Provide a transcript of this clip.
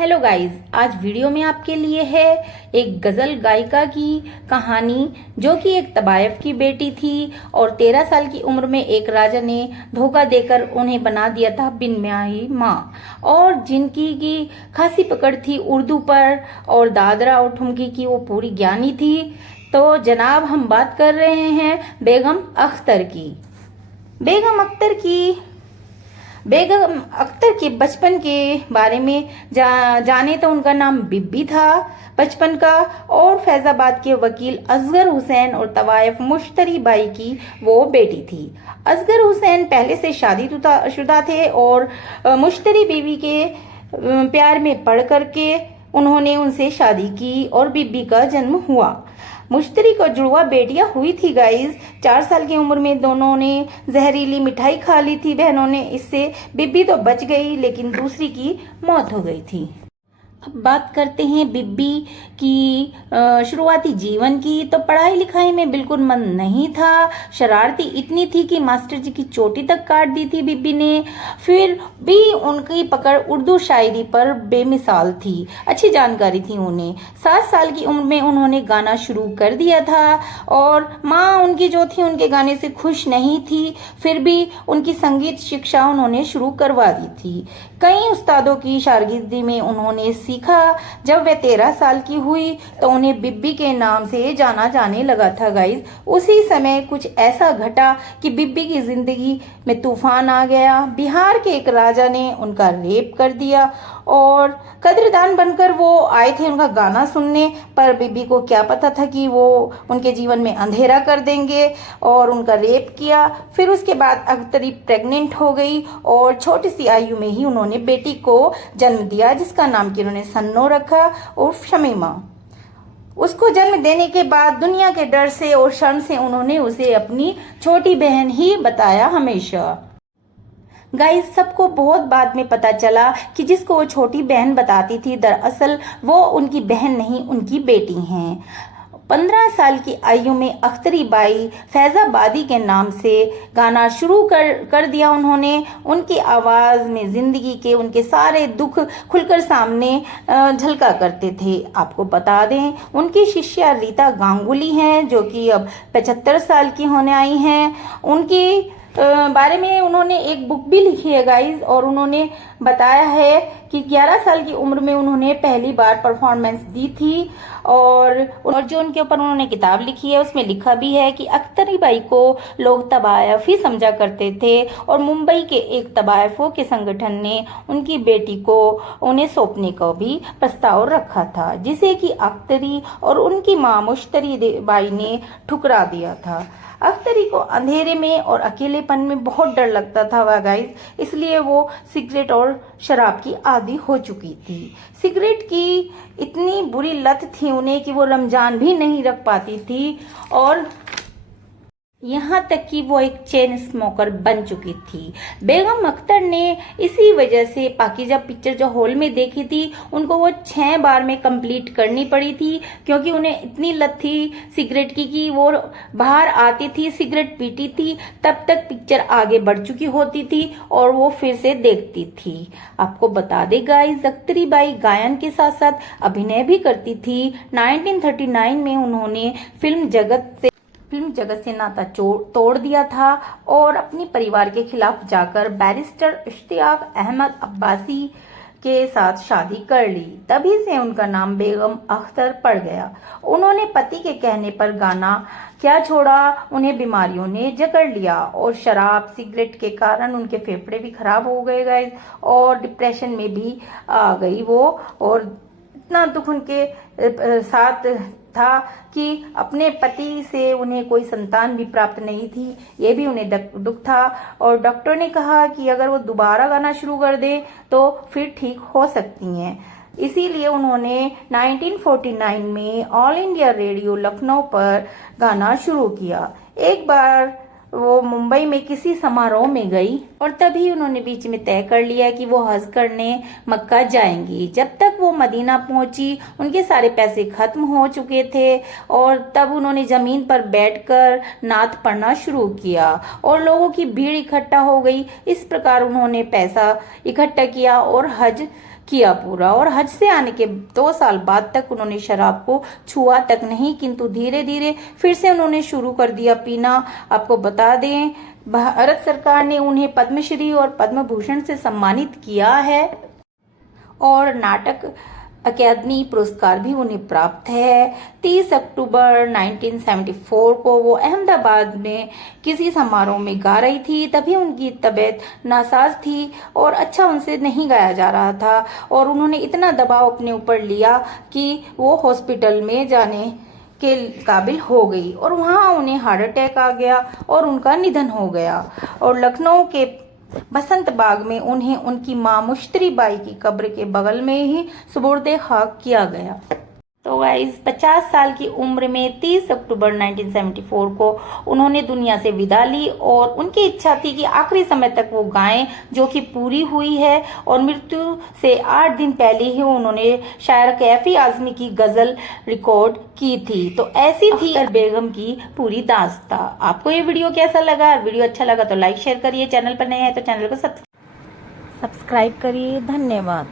Hello guys, आज video में आपके लिए है एक गजल गायिका की कहानी जो कि एक तबायफ की बेटी थी और 13 साल की उम्र में एक राजा ने धोखा देकर उन्हें बना दिया था बिन ब्याही माँ, और जिनकी की खासी पकड़ थी उर्दू पर और दादरा और ठुमकी की वो पूरी ज्ञानी थी। तो जनाब हम बात कर रहे हैं बेगम अख्तर की। बेगम अख्तर के बचपन के बारे में जाने तो उनका नाम बीबी था बचपन का, और फैजाबाद के वकील असगर हुसैन और तवायफ मुश्तरी बाई की वो बेटी थी। असगर हुसैन पहले से शादीशुदा थे और मुश्तरी बीवी के प्यार में पड़ करके उन्होंने उनसे शादी की और बीबी का जन्म हुआ। मुश्तरी को जुड़वा बेटियां हुई थी गाइस। 4 साल की उम्र में दोनों ने जहरीली मिठाई खा ली थी बहनों ने। इससे बिब्बी तो बच गई लेकिन दूसरी की मौत हो गई थी। अब बात करते हैं बिब्बी की शुरुआती जीवन की। तो पढ़ाई लिखाई में बिल्कुल मन नहीं था, शरारती इतनी थी कि मास्टर जी की चोटी तक काट दी थी बिब्बी ने। फिर भी उनकी पकड़ उर्दू शायरी पर बेमिसाल थी, अच्छी जानकारी थी उन्हें। 7 साल की उम्र में उन्होंने गाना शुरू कर दिया था और माँ उनकी जो थी उनके गाने से खुश नहीं थी, फिर भी उनकी संगीत शिक्षा उन्होंने शुरू करवा दी थी। कई उस्तादों की शागिर्दी में उन्होंने सीखा। जब वे 13 साल की हुई तो उन्हें बिब्बी के नाम से जाना जाने लगा था गाइस। उसी समय कुछ ऐसा घटा कि बिब्बी की जिंदगी में तूफान आ गया। बिहार के एक राजा ने उनका रेप कर दिया और कद्रदान बनकर वो आए थे उनका गाना सुनने, पर बिब्बी को क्या पता था कि वो उनके जीवन में अंधेरा कर देंगे और उनका रेप किया। फिर उसके बाद अख्तरी प्रेग्नेंट हो गई और छोटी सी आयु में ही उन्होंने बेटी को जन्म दिया जिसका नाम कि उन्होंने सन्नो रखा उर्फ शमीमा। उसको जन्म देने के बाद दुनिया के डर से और शर्म से उन्होंने उसे अपनी छोटी बहन ही बताया हमेशा। गाइस सबको बहुत बाद में पता चला कि जिसको वो छोटी बहन बताती थी दरअसल वो उनकी बहन नहीं उनकी बेटी हैं। 15 साल की आयु में अख्तरी बाई फैजाबादी के नाम से गाना शुरू कर दिया उन्होंने। उनकी आवाज़ में ज़िंदगी के उनके सारे दुख खुलकर सामने झलका करते थे। आपको बता दें उनकी शिष्या रीता गांगुली हैं जो कि अब 75 साल की होने आई हैं। उनकी बारे में उन्होंने एक बुक भी लिखी है गाइस, और उन्होंने बताया है कि 11 साल की उम्र में उन्होंने पहली बार परफॉर्मेंस दी थी और जो उनके ऊपर उन्होंने किताब लिखी है उसमें लिखा भी है कि अख्तरी बाई को लोग तबायफ ही समझा करते थे और मुंबई के एक तबायफों के संगठन ने उनकी बेटी को उन्हें सौंपने का भी प्रस्ताव रखा था, जिसे कि अख्तरी और उनकी मां मुश्तरी बाई ने ठुकरा दिया था। अख्तरी को अंधेरे में और अकेलेपन में बहुत डर लगता था वह गाइस, इसलिए वो सिगरेट और शराब की आदी हो चुकी थी। सिगरेट की इतनी बुरी लत थी उन्हें कि वो रमजान भी नहीं रख पाती थी और यहाँ तक कि वो एक चेन स्मोकर बन चुकी थी। बेगम अख्तर ने इसी वजह से पाकीजा पिक्चर जो हॉल में देखी थी उनको वो 6 बार में कंप्लीट करनी पड़ी थी, क्योंकि उन्हें इतनी लत थी सिगरेट की कि वो बाहर आती थी सिगरेट पीती थी तब तक पिक्चर आगे बढ़ चुकी होती थी और वो फिर से देखती थी। आपको बता दें गाइस अख्तरी बाई गायन के साथ साथ अभिनय भी करती थी। 1939 में उन्होंने फिल्म जगत से नाता तोड़ दिया था और अपने परिवार के खिलाफ जाकर बैरिस्टर इश्तियाक अहमद अब्बासी के साथ शादी कर ली। तभी से उनका नाम बेगम अख्तर पड़ गया। उन्होंने पति के कहने पर गाना क्या छोड़ा, उन्हें बीमारियों ने जकड़ लिया और शराब सिगरेट के कारण उनके फेफड़े भी खराब हो गए गाइस और डिप्रेशन में भी आ गई वो, और इतना दुख उनके साथ था कि अपने पति से उन्हें कोई संतान भी प्राप्त नहीं थी, ये भी उन्हें दुख था। और डॉक्टर ने कहा कि अगर वो दोबारा गाना शुरू कर दे तो फिर ठीक हो सकती हैं। इसीलिए उन्होंने 1949 में ऑल इंडिया रेडियो लखनऊ पर गाना शुरू किया। एक बार वो मुंबई में किसी समारोह में गई और तभी उन्होंने बीच में तय कर लिया कि वो हज करने मक्का जाएंगी। जब तक वो मदीना पहुंची उनके सारे पैसे खत्म हो चुके थे और तब उन्होंने जमीन पर बैठकर नात पढ़ना शुरू किया और लोगों की भीड़ इकट्ठा हो गई। इस प्रकार उन्होंने पैसा इकट्ठा किया और हज किया पूरा। और हज से आने के 2 साल बाद तक उन्होंने शराब को छुआ तक नहीं, किंतु धीरे धीरे फिर से उन्होंने शुरू कर दिया पीना। आपको बता दें, भारत सरकार ने उन्हें पद्मश्री और पद्म भूषण से सम्मानित किया है और नाटक अकादमी पुरस्कार भी उन्हें प्राप्त है। 30 अक्टूबर 1974 को वो अहमदाबाद में किसी समारोह में गा रही थी, तभी उनकी तबीयत नासाज थी और अच्छा उनसे नहीं गाया जा रहा था और उन्होंने इतना दबाव अपने ऊपर लिया कि वो हॉस्पिटल में जाने के काबिल हो गई और वहाँ उन्हें हार्ट अटैक आ गया और उनका निधन हो गया। और लखनऊ के बसंत बाग में उन्हें उनकी मां मुश्तरी बाई की कब्र के बगल में ही सुपुर्दे खाक किया गया। तो गाइस 50 साल की उम्र में 30 अक्टूबर 1974 को उन्होंने दुनिया से विदा ली और उनकी इच्छा थी कि आखिरी समय तक वो गाएं, जो कि पूरी हुई है। और मृत्यु से 8 दिन पहले ही उन्होंने शायर कैफी आजमी की गजल रिकॉर्ड की थी। तो ऐसी थी अख्तर बेगम की पूरी दास्तां। आपको ये वीडियो कैसा लगा? वीडियो अच्छा लगा तो लाइक शेयर करिए, चैनल पर नए हैं तो चैनल को सब्सक्राइब करिए। धन्यवाद।